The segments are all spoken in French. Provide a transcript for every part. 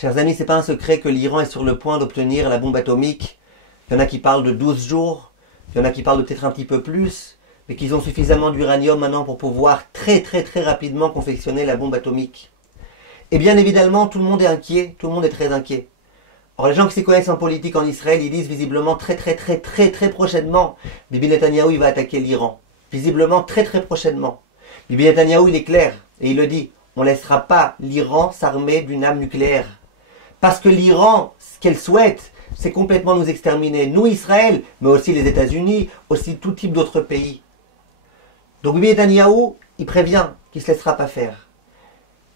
Chers amis, c'est pas un secret que l'Iran est sur le point d'obtenir la bombe atomique. Il y en a qui parlent de 12 jours, il y en a qui parlent de peut-être un petit peu plus, mais qu'ils ont suffisamment d'uranium maintenant pour pouvoir très rapidement confectionner la bombe atomique. Et bien évidemment, tout le monde est inquiet, tout le monde est très inquiet. Or, les gens qui s'y connaissent en politique en Israël, ils disent visiblement très prochainement, Bibi Netanyahou il va attaquer l'Iran. Visiblement très prochainement. Bibi Netanyahou il est clair, et il le dit, on ne laissera pas l'Iran s'armer d'une arme nucléaire. Parce que l'Iran, ce qu'elle souhaite, c'est complètement nous exterminer. Nous, Israël, mais aussi les États-Unis, aussi tout type d'autres pays. Donc Bibi Netanyahou, il prévient qu'il ne se laissera pas faire.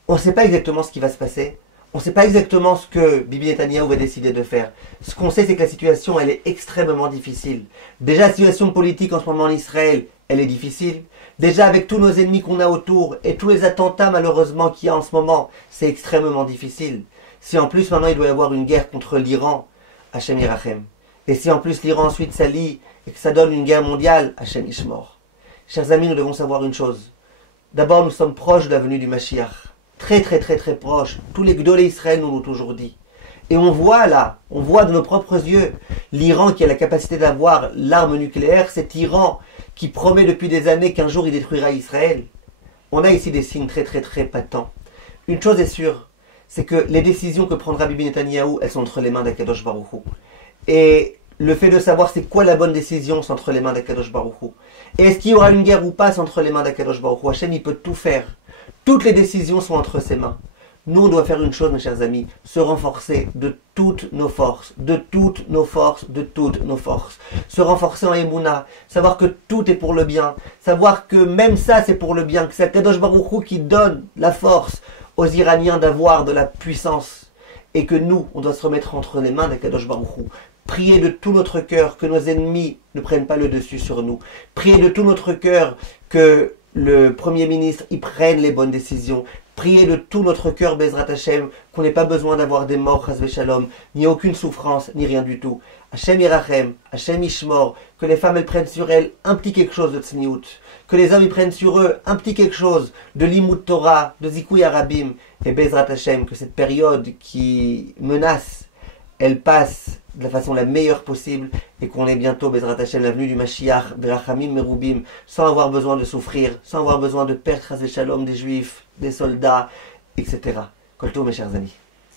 On ne sait pas exactement ce qui va se passer. On ne sait pas exactement ce que Bibi Netanyahou va décider de faire. Ce qu'on sait, c'est que la situation, elle est extrêmement difficile. Déjà, la situation politique en ce moment en Israël, elle est difficile. Déjà, avec tous nos ennemis qu'on a autour et tous les attentats, malheureusement, qu'il y a en ce moment, c'est extrêmement difficile. Si en plus, maintenant, il doit y avoir une guerre contre l'Iran, Hachem Yirachem. Et si en plus, l'Iran ensuite s'allie et que ça donne une guerre mondiale, Hachem Yishmor. Chers amis, nous devons savoir une chose. D'abord, nous sommes proches de la venue du Mashiach. Très proches. Tous les Gdolé Israël nous l'ont toujours dit. Et on voit là, on voit de nos propres yeux, l'Iran qui a la capacité d'avoir l'arme nucléaire, cet Iran qui promet depuis des années qu'un jour il détruira Israël. On a ici des signes très patents. Une chose est sûre, c'est que les décisions que prendra Bibi Netanyahou, elles sont entre les mains d'Akadosh Baruch Hu. Et le fait de savoir c'est quoi la bonne décision, c'est entre les mains d'Akadosh Baruch Hu. Et est-ce qu'il y aura une guerre ou pas, c'est entre les mains d'Akadosh Baruch Hu. Hachem, il peut tout faire. Toutes les décisions sont entre ses mains. Nous, on doit faire une chose, mes chers amis, se renforcer de toutes nos forces, de toutes nos forces. Se renforcer en Emouna, savoir que tout est pour le bien, savoir que même ça, c'est pour le bien, que c'est Akadosh Baruch Hu qui donne la force aux Iraniens d'avoir de la puissance, et que nous, on doit se remettre entre les mains d'Akadosh Baruch Hu. Prier de tout notre cœur que nos ennemis ne prennent pas le dessus sur nous. Prier de tout notre cœur que le Premier ministre y prenne les bonnes décisions. Prier de tout notre cœur, Bezrat Hashem, qu'on n'ait pas besoin d'avoir des morts, Chas Shalom, ni aucune souffrance, ni rien du tout. Hashem Yirachem, Hashem Ishmor, que les femmes elles prennent sur elles un petit quelque chose de Tzniout, que les hommes ils prennent sur eux un petit quelque chose de Limud Torah, de Zikouy Arabim, et Bezrat Hashem, que cette période qui menace, elle passe de la façon la meilleure possible et qu'on ait bientôt, Bezrat Hashem, la venue du Mashiach, Berachamim Merubim, sans avoir besoin de souffrir, sans avoir besoin de perdre Chas Shalom des Juifs, des soldats, etc. Kol tov, mes chers amis.